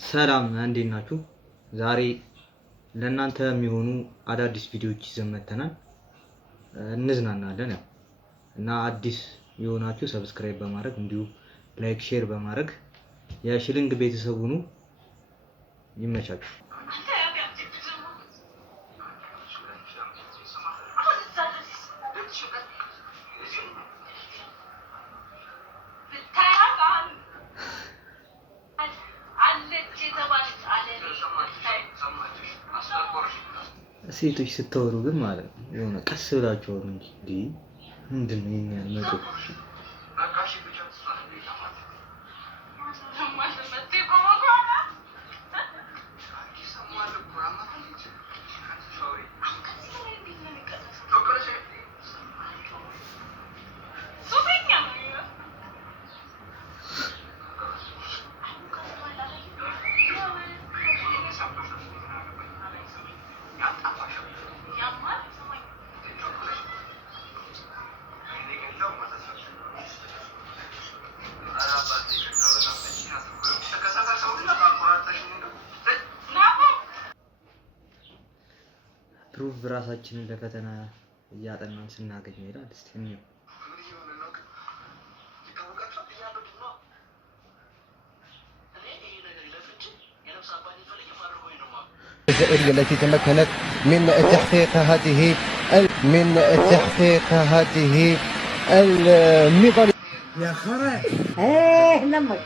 ሰላም እንዴት ናችሁ? ዛሬ ለእናንተ የሚሆኑ አዳዲስ ቪዲዮዎች ይዘን መጥተናል። እንዝናናለን እና አዲስ የሆናችሁ ሰብስክራይብ በማድረግ እንዲሁ ላይክ ሼር በማድረግ የሽልንግ ቤተሰብ ሁኑ። ይመቻችሁ። ሴቶች ስትወሩ ግን ማለት ነው የሆነ ቀስ ብላችሁ ነው እንጂ ምንድነው የሚያመጡ ፕሩፍ ራሳችንን ለፈተና እያጠናን ስናገኝ ይላል። እስቲ እንየው። الجزائرية التي تمكنت من تحقيق هذه الميدالية يا خرا نمك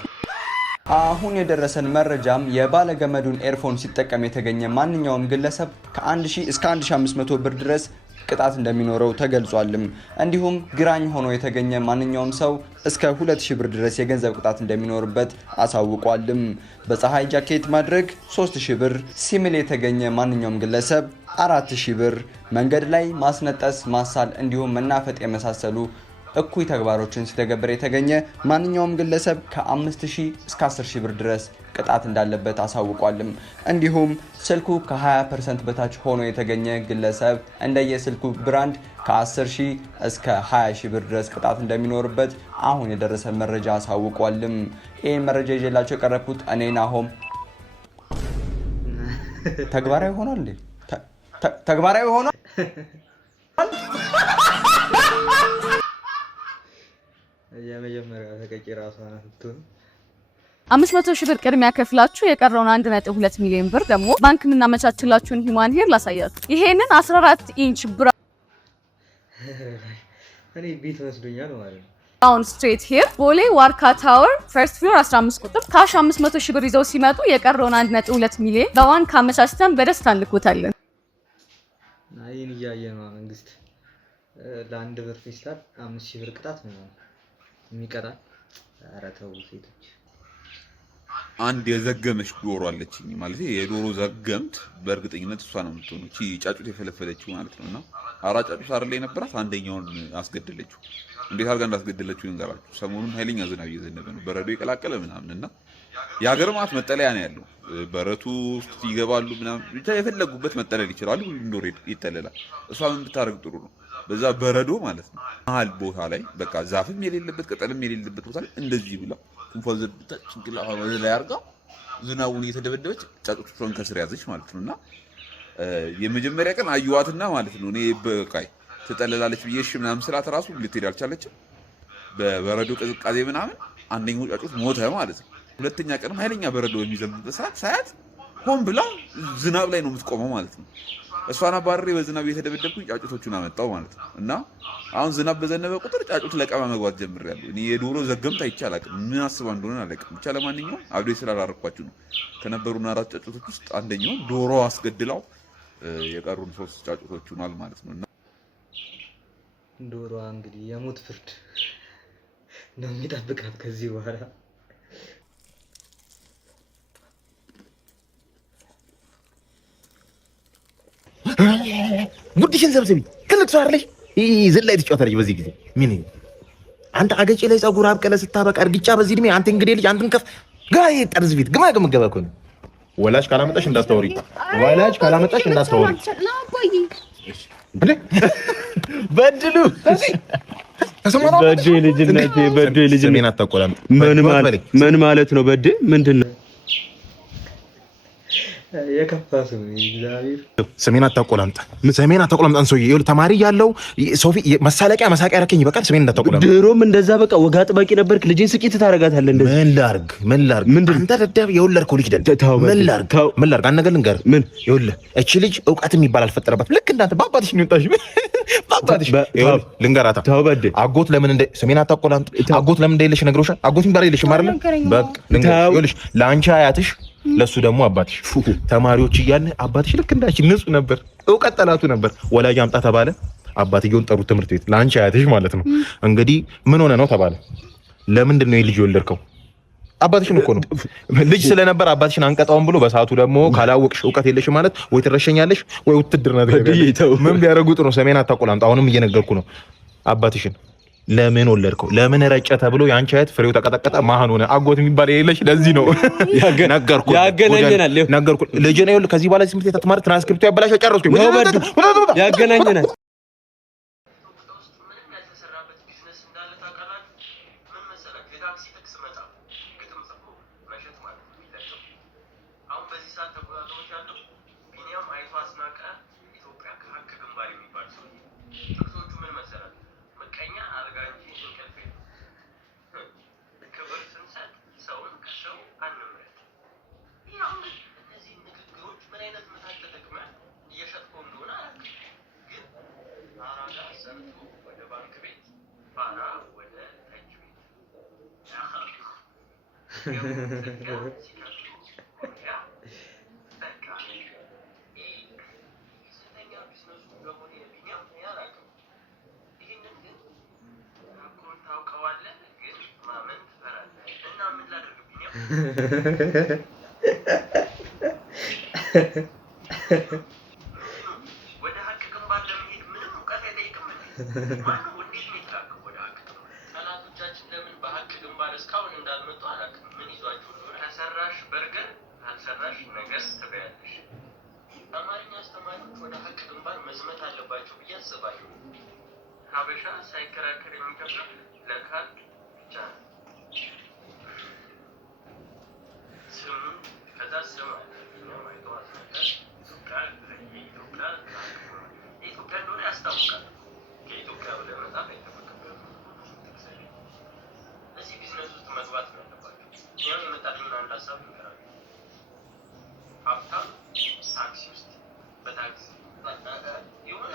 አሁን የደረሰን መረጃም የባለገመዱን ኤርፎን ሲጠቀም የተገኘ ማንኛውም ግለሰብ ከ1000 እስከ 1500 ብር ድረስ ቅጣት እንደሚኖረው ተገልጿልም። እንዲሁም ግራኝ ሆኖ የተገኘ ማንኛውም ሰው እስከ 2000 ብር ድረስ የገንዘብ ቅጣት እንደሚኖርበት አሳውቋልም። በፀሐይ ጃኬት ማድረግ 3000 ብር፣ ሲሚል የተገኘ ማንኛውም ግለሰብ 4000 ብር፣ መንገድ ላይ ማስነጠስ፣ ማሳል እንዲሁም መናፈጥ የመሳሰሉ እኩይ ተግባሮችን ሲተገበር የተገኘ ማንኛውም ግለሰብ ከ5000 እስከ 10000 ብር ድረስ ቅጣት እንዳለበት አሳውቋልም። እንዲሁም ስልኩ ከ20% በታች ሆኖ የተገኘ ግለሰብ እንደየስልኩ ብራንድ ከ10000 እስከ 20000 ብር ድረስ ቅጣት እንደሚኖርበት አሁን የደረሰ መረጃ አሳውቋልም። ይህን መረጃ ይዤላችሁ የቀረብኩት እኔ ናሆም። ተግባራዊ ሆኗል እንዴ? ተግባራዊ ሆኗል። የመጀመሪያ ተቀቂ ራሷ ናት። 500 ሺህ ብር ቅድሚያ ከፍላችሁ የቀረውን 1.2 ሚሊዮን ብር ደግሞ ባንክ እናመቻችላችሁን ሂማን ሄር ላሳያችሁ። ይሄንን 14 ኢንች ብራ እኔ ቤት ወስዶኛል ማለት ነው። አሁን ስትሬት ሄር ቦሌ ዋርካ ታወር ፈርስት ፍሎር 15 ቁጥር ካሽ 500 ሺህ ብር ይዘው ሲመጡ የቀረውን 1.2 ሚሊዮን በባንክ አመቻችተን በደስታ እንልኮታለን። አይን እያየ ነው መንግስት ለአንድ ብር ፌስታል 5000 ብር ቅጣት ነው የሚቀጣል። ኧረ ተው ሴቶች። አንድ የዘገመች ዶሮ አለችኝ ማለት የዶሮ ዘገምት በእርግጠኝነት እሷ ነው የምትሆነው። እቺ ጫጩት የፈለፈለችው ማለት ነውና አራት ጫጩት አይደል የነበራት፣ አንደኛውን አስገደለችው። እንዴት አድርጋ እንዳስገደለችው እንገራችሁ። ሰሞኑን ኃይለኛ ዝናብ እየዘነበ ነው፣ በረዶ የቀላቀለ ምናምንና የሀገር ማት መጠለያ ነው ያለው። በረቱ ውስጥ ይገባሉ ምናምን ብቻ የፈለጉበት መጠለል ይችላሉ። ዶሮ ይጠለላል። እሷ ምን ብታረግ ጥሩ ነው? በዛ በረዶ ማለት ነው መሀል ቦታ ላይ በቃ ዛፍም የሌለበት ቅጠልም የሌለበት ቦታ ላይ እንደዚህ ብላ እንኳን ጭንቅላቷ ላይ አርጋ ዝናቡን እየተደበደበች ጫጩቶቿን ከስር ያዘች ማለት ነውና የመጀመሪያ ቀን አዩዋትና ማለት ነው እኔ በቃይ ትጠለላለች ብዬ እሺ ምናምን ስላት ራሱ ልትሄድ አልቻለችም። በበረዶ ቅዝቃዜ ምናምን አንደኛው ጫጩት ሞተ ማለት ነው። ሁለተኛ ቀንም ኃይለኛ በረዶ የሚዘንብበት ሰዓት ሳያት ሆን ብላ ዝናብ ላይ ነው የምትቆመው ማለት ነው። እሷን አባረሬ በዝናብ እየተደበደብኩኝ ጫጩቶቹን አመጣው ማለት ነው። እና አሁን ዝናብ በዘነበ ቁጥር ጫጩት ለቀማ መግባት ጀምሬያለሁ። እኔ የዶሮ ዘገምት አይቼ አላውቅም፣ ምን አስባ እንደሆነ አላውቅም። ብቻ ለማንኛውም አብዴት ስላላረኳችሁ ነው። ከነበሩና 4 ጫጩቶች ውስጥ አንደኛው ዶሮ አስገድላው የቀሩን 3 ጫጩቶች ሆኗል ማለት ነው። እና ዶሮዋ እንግዲህ የሞት ፍርድ ነው የሚጠብቃት ከዚህ በኋላ። ጉድሽን ሰብስቢ። ትልቅ ሰው አይደለሽ? ዝላይ ትጫወታለሽ በዚህ ጊዜ። ምን አንተ አገጭ ላይ ጸጉር አብቀለ ስታበቃ እርግጫ በዚህ እድሜ አንተ እንግዲህ ልጅ አንተን ከፍ ጋር ጠርዝ ቤት ግማ ገመገበ እኮ ነው። ወላጅ ካላመጣሽ እንዳስተወሪ፣ ወላጅ ካላመጣሽ እንዳስተወሪ። በድሉ በድ ልጅነቴ በድ ልጅ ምን ማለት ነው? በድ ምንድነው? የከፋሱ እግዚአብሔር ስሜን አታቆላምጣ አንሶዬ ይኸውልህ ተማሪ ያለው ሶፊ መሳለቂያ መሳቂያ ያረከኝ በቃል ስሜን እንዳታቆላምጣ ድሮም እንደዛ በቃ ወጋ ጥባቂ ነበርክ ልጄን ስቂት ታረጋታለህ እንደዚህ ምን ላርግ አንተ ደደብ የወለድከው ልጅ ደደብ ምን ላርግ አንድ ነገር ልንገርህ ይኸውልህ እቺ ልጅ ዕውቀት የሚባል አልፈጠረባት ልክ እንዳንተ በአባትሽ ነው የወጣሽ በአባትሽ ይኸውልህ ልንገራታ አጎት ለምን እንደ ስሜን አታቆላምጣ አጎት ለምን እንደሌለሽ ነግሮሻል አጎት የሚባል የለሽም አይደል በቃ ልንገርህ ይኸውልሽ ለአንቺ አያትሽ ለሱ ደግሞ አባትሽ ተማሪዎች እያልን አባትሽ ልክ እንዳንቺ ንጹህ ነበር ዕውቀት ጠላቱ ነበር ወላጅ አምጣ ተባለ አባትየውን ጠሩት ትምህርት ቤት ለአንቺ አያትሽ ማለት ነው እንግዲህ ምን ሆነ ነው ተባለ ለምንድን ነው ልጅ የወለድከው አባትሽን እኮ ነው ልጅ ስለነበር አባትሽን አንቀጣውን ብሎ በሰዓቱ ደግሞ ካላወቅሽ ዕውቀት የለሽ ማለት ወይ ትረሸኛለሽ ወይ ውትድርና ትገቢያለሽ ምን ቢያረጉት ነው ሰሜን አታቆላምጣ አሁንም እየነገርኩ ነው አባትሽን ለምን ወለድከው ለምን ረጨ ተብሎ ያንቺ አያት ፍሬው ተቀጠቀጠ ማህን ሆነ አጎት የሚባል የሌለሽ ለዚህ ነው ነገርኩ ልጅ ነው ይኸውልህ ከዚህ በኋላ ትምህርት ቤት አትማር ትራንስክሪፕቱ ያበላሽ ጨረስኩ ያገናኘናል ወደ ሀቅ ግንባር ለመሄድ ምንም ዕውቀት አይጠይቅም ማነው እንዴት ነው የተላከው ወደ ሀቅ ግንባር ጠላቶቻችን ለምን በሀቅ ግንባር እስካሁን እንዳልመጡ አላውቅም ምን ይዟቸው እንደሆነ ከሰራሽ በርገር ካልሰራሽ ነገር ትበያለሽ አማርኛ አስተማሪዎች ወደ ሀቅ ግንባር መዝመት አለባቸው ብዬ አስባለሁ ሀበሻ ሳይከራከር የሚከፍለው ለካርድ ብቻ ነው ስሙን ከዛ ስም አለ ማይተዋት ነገር ኢትዮጵያ እንደሆነ ያስታውቃል ከኢትዮጵያ ወደ መጣፍ አይተፈቀደም እዚህ ቢዝነስ ውስጥ መግባት ነው ያለባቸው ያው የመጣልኝን አንድ ሀሳብ ይንገራል ሀብታም ታክሲ ውስጥ በታክሲ የሆነ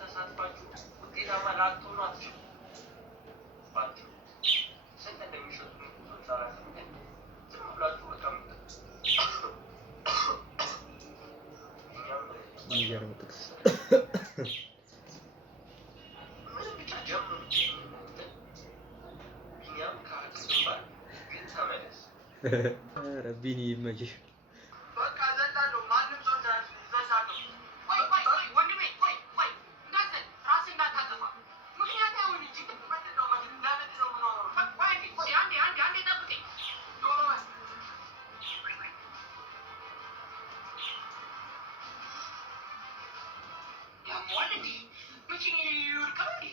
ተሳትፋችሁ ውጤታማ ላትሆኑ አትችሉ ባትችሉ ስንት እንደሚሸጡ ብዙዎች አላውቅም ግን ዝም ብላችሁ በቃ የሚገርም ጥቅስ ብቻ ጀምሩ ቢኒያም ከሀቅ ግንባር ግን ተመለስ ኧረ ቢኒ ይመችሽ በቃ ዘላለሁ ማንም ሰው ዘላለሁ ወንድሜ ቆይ እንዳትዘል ራስህ እንዳታጠፋ ምክንያት አይሆን እንጂ ምንድን ነው ምኖረው ቆይ አንዴ ጠብቀኝ ዶሮ ያሟል እንዴ መቼ ይወድቃል እንዴ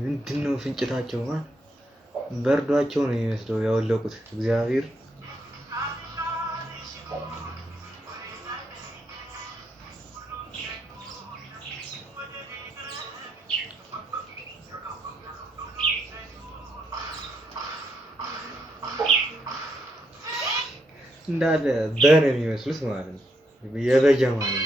ምንድን ነው ፍንጭታቸው በርዷቸው ነው የሚመስለው ያወለቁት እግዚአብሔር እንዳለ በነ የሚመስሉት ማለት ነው የበጀማ ነው